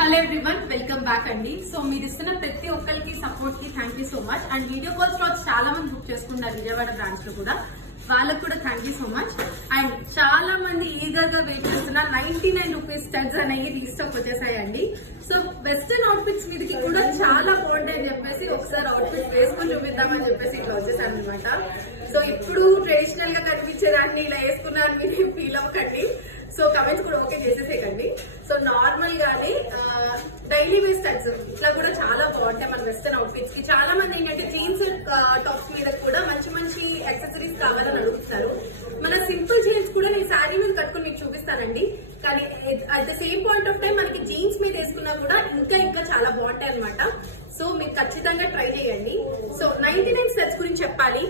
Hello everyone, welcome back అండి. So మీరు ఇస్తున్న ప్రతి ఒక్కరికి సపోర్ట్ కి thank you so much. And video calls లో చాలా మంది బుక్ చేసుకున్నారు విజయవాడ బ్రాంచ్ లో కూడా, వాళ్ళకు కూడా thank you so much. And చాలా మంది ఈగర్ గా వెయిట్ చేస్తున్న 99 రూపీస్ స్టడ్స్ అనేవి రీస్టాక్ వచ్చేసాయండి. సో వెస్టర్న్ అవుట్ఫిట్స్ మీదకి కూడా చాలా బాగుంటాయి అని చెప్పేసి ఒకసారి అవుట్ఫిట్ వేసుకొని చూపిద్దామని చెప్పేసి ఇట్లా వచ్చేసాను అనమాట. సో ఇప్పుడు ట్రెడిషనల్ గా కనిపించేదాన్ని ఇలా వేసుకున్నాను మీరు ఫీల్ అవ్వకండి. సో కమెంట్స్ కూడా ఓకే చేసేసేయండి. సో నార్మల్ గానే డైలీ వేర్ స్టడ్స్ ఇట్లా కూడా చాలా బాగుంటాయి మన వెస్టర్న్ అవుట్ఫిట్స్ కి. చాలా మంది ఏంటంటే జీన్స్ టాప్స్ మీద కూడా మంచి మంచి యాక్సెసరీస్ కావాలని అడుగుతారు. మన సింపుల్ జీన్స్ కూడా నేను శారీ మీద కట్టుకుని మీకు చూపిస్తానండి. కానీ at the same point of time మనకి జీన్స్ మీద వేసుకున్నా కూడా ఇంకా చాలా బాగుంటాయి అనమాట. సో మీరు ఖచ్చితంగా ట్రై చేయండి. సో 99 స్టడ్స్ గురించి చెప్పాలి.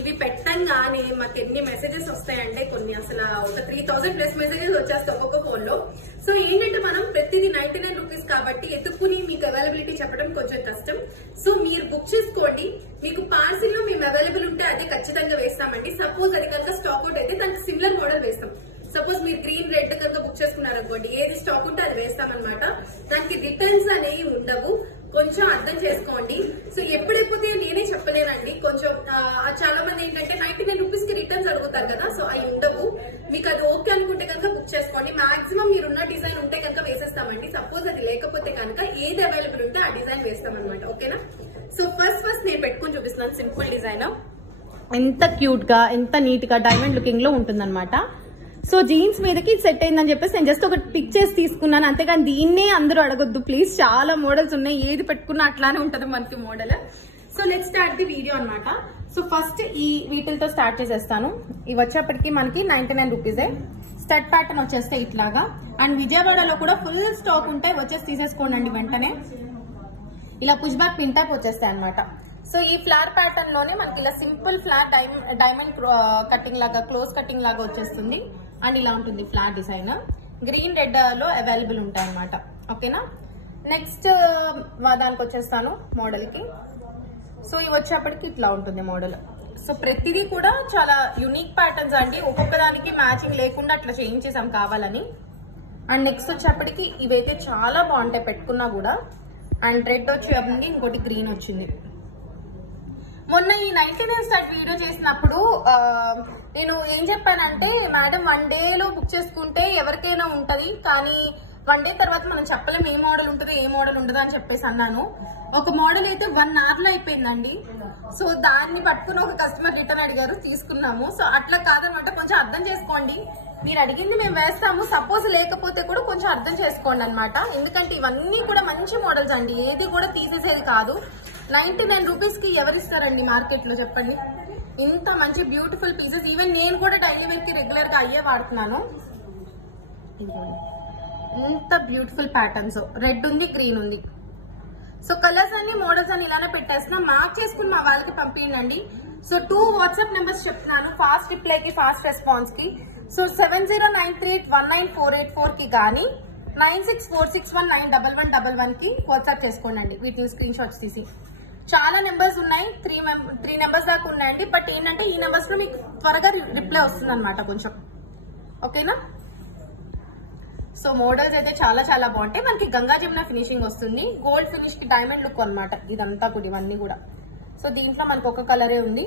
ఇవి పెట్టంగానే మాకు ఎన్ని మెసేజెస్ వస్తాయంటే కొన్ని అసలు ఒక 3000+ మెసేజెస్ వచ్చేస్తాయి ఒక్కొక్క ఫోన్ లో. సో ఏంటంటే మనం ప్రతిదీ 99 రూపీస్ కాబట్టి ఎత్తుకుని మీకు అవైలబిలిటీ చెప్పడం కొంచెం కష్టం. సో మీరు బుక్ చేసుకోండి. మీకు పార్సిల్ లో మేము అవైలబుల్ ఉంటే అది ఖచ్చితంగా వేస్తామండి. సపోజ్ అది కనుక స్టాక్ అవుట్ అయితే దానికి సిమిలర్ మోడల్ వేస్తాం. సపోజ్ మీరు గ్రీన్ రెడ్ కనుక బుక్ చేసుకున్నారనుకోండి, ఏది స్టాక్ ఉంటే అది వేస్తామన్నమాట. దానికి రిటర్న్స్ అనేవి ఉండవు, కొంచెం అర్థం చేసుకోండి. సో ఎప్పుడైపోతే నేనే చెప్పలేనండి. కొంచెం చాలా మంది ఏంటంటే 99 రూపీస్ కి రిటర్న్స్ అడుగుతారు కదా, సో అవి ఉండవు. మీకు అది ఓకే అనుకుంటే కనుక బుక్ చేసుకోండి. మాక్సిమం మీరున్న డిజైన్ ఉంటే కనుక వేసేస్తామండి. సపోజ్ అది లేకపోతే కనుక ఏది అవైలబుల్ ఉంటే ఆ డిజైన్ వేస్తామన్నమాట. ఓకేనా? సో ఫస్ట్ నేను పెట్టుకుని చూపిస్తున్నాను సింపుల్ డిజైన్. ఎంత క్యూట్ గా ఎంత నీట్ గా డైమండ్ లుకింగ్ లో ఉంటుందన్నమాట. సో జీన్స్ మీదకి సెట్ అయిందని చెప్పేసి నేను జస్ట్ ఒక పిక్ చేసి తీసుకున్నాను, అంతేగాని దీన్నే అందరూ అడగొద్దు ప్లీజ్. చాలా మోడల్స్ ఉన్నాయి, ఏది పెట్టుకున్నా అట్లానే ఉంటది మనకి model. So let's start the video అనమాట. సో ఫస్ట్ ఈ వీటితో స్టార్ట్ చేసేస్తాను. ఇవి వచ్చేప్పటికి మనకి 99 రూపీసే. స్టడ్ ప్యాటర్న్ వచ్చేస్తే ఇట్లాగా. అండ్ విజయవాడలో కూడా ఫుల్ స్టాక్ ఉంటాయి, వచ్చేసి తీసేసుకోండి వెంటనే. ఇలా పుష్ బ్యాక్ పిన్ టైప్ వచ్చేస్తాయి అనమాట. సో ఈ ఫ్లవర్ ప్యాటర్న్ లోనే మనకి ఇలా సింపుల్ ఫ్లాట్ డైమండ్ కటింగ్ లాగా, క్లోజ్ కటింగ్ లాగా వచ్చేస్తుంది. అండ్ ఇలా ఉంటుంది ఫ్లాట్ డిజైన్. గ్రీన్ రెడ్ లో అవైలబుల్ ఉంటాయి అనమాట. ఓకేనా? నెక్స్ట్ దానికి వచ్చేస్తాను మోడల్ కి. సో ఇవి వచ్చేప్పటికి ఇట్లా ఉంటుంది మోడల్. సో ప్రతిదీ కూడా చాలా యునిక్ ప్యాటర్న్స్ అండి, ఒక్కొక్క దానికి మ్యాచింగ్ లేకుండా అట్లా చేయించేసాం కావాలని. అండ్ నెక్స్ట్ వచ్చేప్పటికి ఇవైతే చాలా బాగుంటాయి పెట్టుకున్నా కూడా. అండ్ రెడ్ వచ్చేప్పటికి ఇంకోటి గ్రీన్ వచ్చింది. మొన్న ఈ 99 స్టార్ట్ వీడియో చేసినప్పుడు నేను ఏం చెప్పానంటే, మేడం 1 డేలో బుక్ చేసుకుంటే ఎవరికైనా ఉంటది, కానీ 1 డే తర్వాత మనం చెప్పలేం ఏ మోడల్ ఉంటుందో ఏ మోడల్ ఉండదో అని చెప్పేసి అన్నాను. ఒక మోడల్ అయితే 1 hour లో అయిపోయిందండి. సో దాన్ని పట్టుకుని ఒక కస్టమర్ రిటర్న్ అడిగారు, తీసుకున్నాము. సో అట్లా కాదనమాట, కొంచెం అర్థం చేసుకోండి. మీరు అడిగింది మేము వేస్తాము, సపోజ్ లేకపోతే కూడా కొంచెం అర్థం చేసుకోండి అనమాట. ఎందుకంటే ఇవన్నీ కూడా మంచి మోడల్స్ అండి, ఏది కూడా తీసేసేది కాదు. 99 రూపీస్ కి ఎవరిస్తారండి మార్కెట్ లో చెప్పండి? ఇంత మంచి బ్యూటిఫుల్ పీసెస్. ఈవెన్ నేను కూడా డైలీ వేర్ కి రెగ్యులర్ గా అయ్యే వాడుతున్నాను. ఇంత బ్యూటిఫుల్ ప్యాటర్న్స్, రెడ్ ఉంది, గ్రీన్ ఉంది. సో కలర్స్ అన్ని మోడల్స్ అని ఇలానే పెట్టేస్తున్నా. మార్క్ చేసుకుని మా వాళ్ళకి పంపించండి. సో 2 వాట్సాప్ నెంబర్స్ చెప్తున్నాను, ఫాస్ట్ రిప్లై కి, ఫాస్ట్ రెస్పాన్స్ కి. సో 7093819484 కి కానీ 9646191111 కి వాట్సాప్ చేసుకోండి. వీటిని స్క్రీన్ షాట్స్ తీసి. చాలా నెంబర్స్ ఉన్నాయి, 3 నెంబర్స్ దాకా ఉన్నాయండి. బట్ ఏంటంటే ఈ నెంబర్స్ లో మీకు త్వరగా రిప్లై వస్తుంది అనమాట కొంచెం. ఓకేనా? సో మోడల్స్ అయితే చాలా బాగుంటాయి. మనకి గంగా జమున ఫినిషింగ్ వస్తుంది, గోల్డ్ ఫినిష్ కి డైమండ్ లుక్ అనమాట ఇదంతా కూడా, ఇవన్నీ కూడా. సో దీంట్లో మనకు ఒక కలరే ఉంది.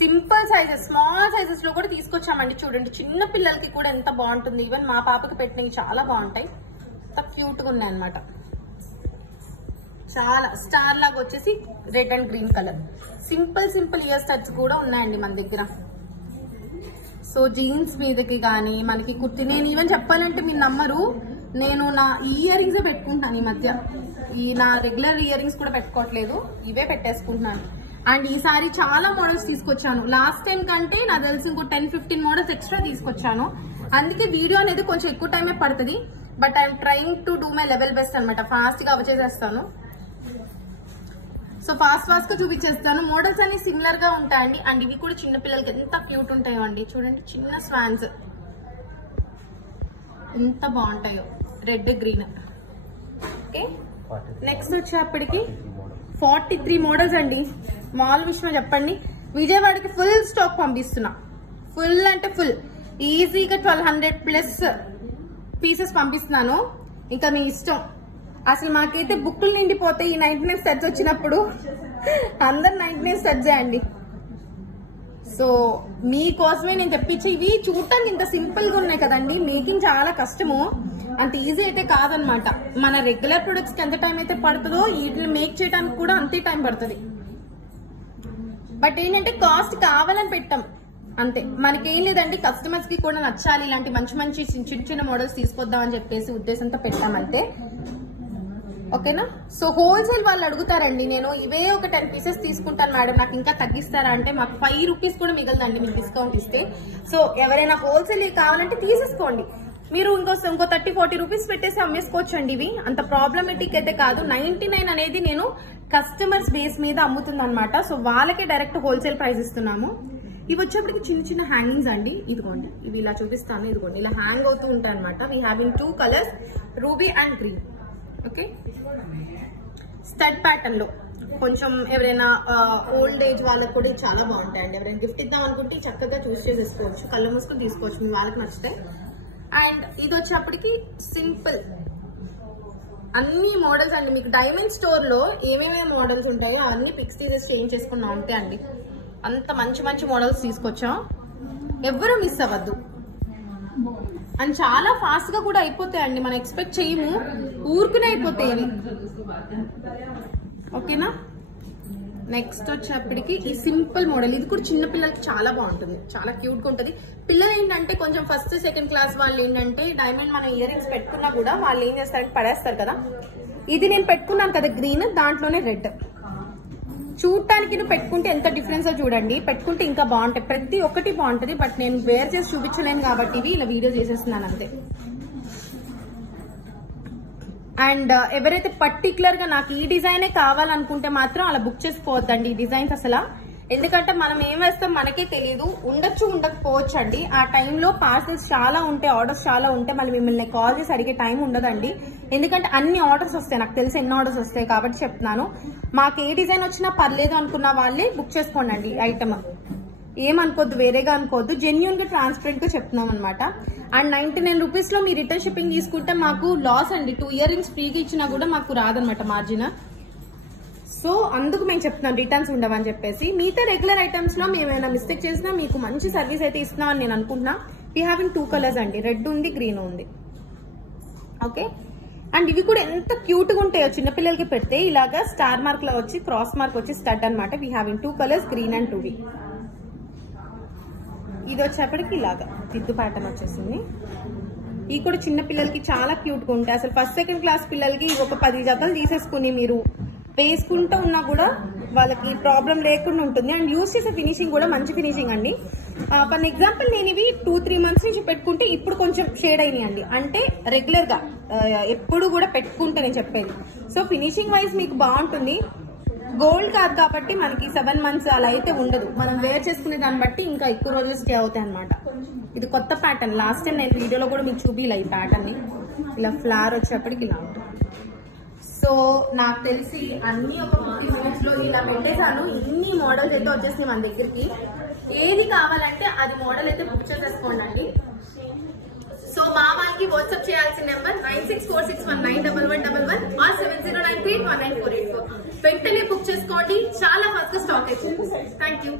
సింపుల్ సైజెస్, స్మాల్ సైజెస్ లో కూడా తీసుకొచ్చామండి. చూడండి చిన్న పిల్లలకి కూడా ఎంత బాగుంటుంది. ఈవెన్ మా పాపకి పెట్టినవి చాలా బాగుంటాయి, ఎంత క్యూట్ గా ఉన్నాయి అనమాట. చాలా స్టార్ లాగా వచ్చేసి red and green colour. Simple year studs కూడా ఉన్నాయండి మన దగ్గర. సో జీన్స్ మీదకి కానీ మనకి కుర్తి, నేను ఈవెన్ చెప్పాలంటే మీరు నమ్మరు, నేను నా ఇయర్ రింగ్స్ పెట్టుకుంటాను ఈ మధ్య. నా రెగ్యులర్ ఇయర్ రింగ్స్ కూడా పెట్టుకోవట్లేదు, ఇవే పెట్టేసుకుంటున్నాను. అండ్ ఈసారి చాలా మోడల్స్ తీసుకొచ్చాను. లాస్ట్ టైం కంటే నాకు తెలిసి ఇంకో 10-15 మోడల్స్ ఎక్స్ట్రా తీసుకొచ్చాను. అందుకే వీడియో అనేది కొంచెం ఎక్కువ టైమే పడుతుంది. But I'm trying to do my level best అనమాట. ఫాస్ట్ గా వచ్చేసేస్తాను. సో ఫాస్ట్ గా చూపించేస్తాను. మోడల్స్ అన్ని సిమిలర్ గా ఉంటాయండి. అండ్ ఇవి కూడా చిన్న పిల్లలకి ఎంత క్యూట్ ఉంటాయో అండి. చూడండి చిన్న స్వాన్స్ ఎంత బాగుంటాయో, రెడ్ గ్రీన్. ఓకే, నెక్స్ట్ వచ్చేప్పటికి 43 మోడల్స్ అండి. మాల్ విషయం చెప్పండి, విజయవాడకి ఫుల్ స్టాక్ పంపిస్తున్నా. ఫుల్ అంటే ఫుల్, ఈజీగా 1200+ పీసెస్ పంపిస్తున్నాను, ఇంకా మీ ఇష్టం. అసలు మాకైతే బుక్కులు నిండిపోతే ఈ 99 సెట్స్ వచ్చినప్పుడు అందరు 99 సెట్స్ చేయండి. సో మీకోసమే నేను తెప్పించి, ఇవి చూడటానికి ఇంత సింపుల్ గా ఉన్నాయి కదండి, మేకింగ్ చాలా కష్టము, అంత ఈజీ అయితే కాదనమాట. మన రెగ్యులర్ ప్రొడక్ట్స్ కి ఎంత టైం అయితే పడుతుందో వీటిని మేక్ చేయడానికి కూడా అంతే టైం పడుతుంది. బట్ ఏంటంటే కాస్ట్ కావాలని పెట్టాం అంతే, మనకేం లేదండి. కస్టమర్స్ కి కూడా నచ్చాలి, ఇలాంటి మంచి మంచి చిన్న చిన్న మోడల్స్ తీసుకొద్దాం అని చెప్పేసి ఉద్దేశంతో పెట్టామంతే. ఓకేనా? సో హోల్సేల్ వాళ్ళు అడుగుతారండి, నేను ఇవే ఒక 10 పీసెస్ తీసుకుంటాను మేడం, నాకు ఇంకా తగ్గిస్తారా అంటే మాకు 5 రూపీస్ కూడా మిగలదండి మీకు డిస్కౌంట్ ఇస్తే. సో ఎవరైనా హోల్సేల్ కావాలంటే తీసేసుకోండి. మీరు ఇంకో 30-40 రూపీస్ పెట్టేసి అమ్మేసుకోవచ్చు అండి. ఇవి అంత ప్రాబ్లమేటిక్ అయితే కాదు. 99 అనేది నేను కస్టమర్స్ బేస్ మీద అమ్ముతుంది అనమాట. సో వాళ్ళకే డైరెక్ట్ హోల్సేల్ ప్రైస్ ఇస్తున్నాము. ఇవి వచ్చేప్పటికి చిన్న చిన్న హ్యాంగింగ్స్ అండి. ఇదిగోండి, ఇవి ఇలా చూపిస్తాను. ఇదిగోండి ఇలా హ్యాంగ్ అవుతూ ఉంటాయి అనమాట. We have in 2 colours, ruby and green. Okay, stud pattern లో కొంచెం ఎవరైనా ఓల్డ్ ఏజ్ వాళ్ళకి కూడా చాలా బాగుంటాయండి. ఎవరైనా గిఫ్ట్ ఇద్దాం అనుకుంటే చక్కగా చూస్ చేసేసుకోవచ్చు, కళ్ళ మూసుకొని తీసుకోవచ్చు, మీ వాళ్ళకి నచ్చితే. అండ్ ఇది వచ్చేప్పటికి సింపుల్ అన్ని మోడల్స్ అండి. మీకు డైమండ్ స్టోర్ లో ఏమేమి మోడల్స్ ఉంటాయో అన్ని పిక్స్ తీసేసి చేంజ్ చేసుకున్నా ఉంటాయి అండి. అంత మంచి మంచి మోడల్స్ తీసుకొచ్చాం, ఎవరు మిస్ అవ్వద్దు. అండ్ చాలా ఫాస్ట్ గా కూడా అయిపోతాయండి, మనం ఎక్స్పెక్ట్ చేయము, ఊరుకునే అయిపోతాయి ఇవి. ఓకేనా? నెక్స్ట్ వచ్చేప్పటికి ఈ సింపుల్ మోడల్, ఇది కూడా చిన్న పిల్లలకి చాలా బాగుంటుంది, చాలా క్యూట్ గా ఉంటుంది. పిల్లలు ఏంటంటే కొంచెం ఫస్ట్ సెకండ్ క్లాస్ వాళ్ళు ఏంటంటే డైమండ్ మన ఇయర్ రింగ్స్ పెట్టుకున్నా కూడా వాళ్ళు ఏం చేస్తారంటే పడేస్తారు కదా. ఇది నేను పెట్టుకున్నాను కదా గ్రీన్, దాంట్లోనే రెడ్. చూడటానికి నువ్వు పెట్టుకుంటే ఎంత డిఫరెన్స్ చూడండి, పెట్టుకుంటే ఇంకా బాగుంటాయి, ప్రతి ఒక్కటి బాగుంటది. బట్ నేను వేర్ చేసి చూపించలేను కాబట్టి ఇవి ఇలా వీడియో చేసేస్తున్నాను అంతే. అండ్ ఎవరైతే పర్టికులర్ గా నాకు ఈ డిజైనే కావాలనుకుంటే మాత్రం అలా బుక్ చేసుకోవద్దండి ఈ డిజైన్స్ అసలు. ఎందుకంటే మనం ఏం వేస్తాం మనకే తెలియదు, ఉండొచ్చు ఉండకపోవచ్చు అండి. ఆ టైంలో పార్సల్స్ చాలా ఉంటాయి, ఆర్డర్స్ చాలా ఉంటాయి, మళ్ళీ మిమ్మల్ని కాల్ చేసి అడిగే టైం ఉండదండి. ఎందుకంటే అన్ని ఆర్డర్స్ వస్తాయి, నాకు తెలిసి ఎన్ని ఆర్డర్స్ వస్తాయి కాబట్టి చెప్తున్నాను. మాకు ఏ డిజైన్ వచ్చినా పర్లేదు అనుకున్న వాళ్ళే బుక్ చేసుకోండి అండి ఐటమ్. ఏమనుకోద్దు, వేరేగా అనుకోవద్దు, జెన్యూన్ గా ట్రాన్స్పరెంట్ గా చెప్తున్నాం అనమాట. అండ్ 99 రూపీస్ లో మీ రిటర్న్ షిప్పింగ్ తీసుకుంటే మాకు లాస్ అండి. 2 ఇయర్ రింగ్స్ ఫ్రీగా ఇచ్చినా కూడా మాకు రాదనమాట మార్జిన్. సో అందుకు మేము చెప్తున్నాం రిటర్న్స్ ఉండవని చెప్పేసి. మిగతా రెగ్యులర్ ఐటమ్స్ లో మేము ఏమైనా మిస్టేక్ చేసినా మీకు మంచి సర్వీస్ అయితే ఇస్తున్నామని నేను అనుకుంటున్నా. వీ హ్యావ్ ఇన్ 2 కలర్స్ అండి, రెడ్ ఉంది, గ్రీన్ ఉంది. ఓకే, అండ్ ఇవి కూడా ఎంత క్యూట్ గా ఉంటాయో చిన్నపిల్లలకి పెడితే. ఇలాగా స్టార్ మార్క్ లో వచ్చి క్రాస్ మార్క్ వచ్చి స్టడ్ అనమాట. We have in 2 colours, green and 2. ఇది వచ్చేప్పటికి ఇలాగా దిద్దు ప్యాటర్న్ వచ్చేసింది. ఇవి కూడా చిన్న పిల్లలకి చాలా క్యూట్ గా ఉంటాయి. అసలు ఫస్ట్ సెకండ్ క్లాస్ పిల్లలకి ఒక 10 జతలు తీసేసుకుని మీరు వేసుకుంటూ ఉన్నా కూడా వాళ్ళకి ప్రాబ్లం లేకుండా ఉంటుంది. అండ్ యూస్ చేసే ఫినిషింగ్ కూడా మంచి ఫినిషింగ్ అండి. ఫర్ ఎగ్జాంపుల్ నేను ఇవి 2-3 మంత్స్ నుంచి పెట్టుకుంటే ఇప్పుడు కొంచెం షేడ్ అయినాయి అండి. అంటే రెగ్యులర్ గా ఎప్పుడు కూడా పెట్టుకుంటే నేను చెప్పేది. సో ఫినిషింగ్ వైజ్ మీకు బాగుంటుంది. గోల్డ్ కాదు కాబట్టి మనకి 7 మంత్స్ అలా అయితే ఉండదు, మనం వేర్ చేసుకునే దాన్ని బట్టి ఇంకా ఎక్కువ రోజులు స్టే అవుతాయి అనమాట. ఇది కొత్త ప్యాటర్న్, లాస్ట్ టైం నేను వీడియోలో కూడా మీకు చూపిలా ఈ ప్యాటర్న్ ని. ఇలా ఫ్లవర్ వచ్చేప్పటికి ఇలా ఉంటుంది. సో నాకు తెలిసి అన్ని ఒక 50 మినిట్స్ లో ఇలా పెట్టేశాను. ఇన్ని మోడల్స్ అయితే వచ్చేసినాయి మన దగ్గరికి. ఏది కావాలంటే అది మోడల్ అయితే బుక్ చేసేసుకోండి అండి. సో మా వాళ్ళకి వాట్సాప్ చేయాల్సిన నెంబర్ 9646191111 or 7093194884. వెంటనే బుక్ చేసుకోండి, చాలా ఫాస్ట్ గా స్టాక్ అయిపోతుంది. Thank you.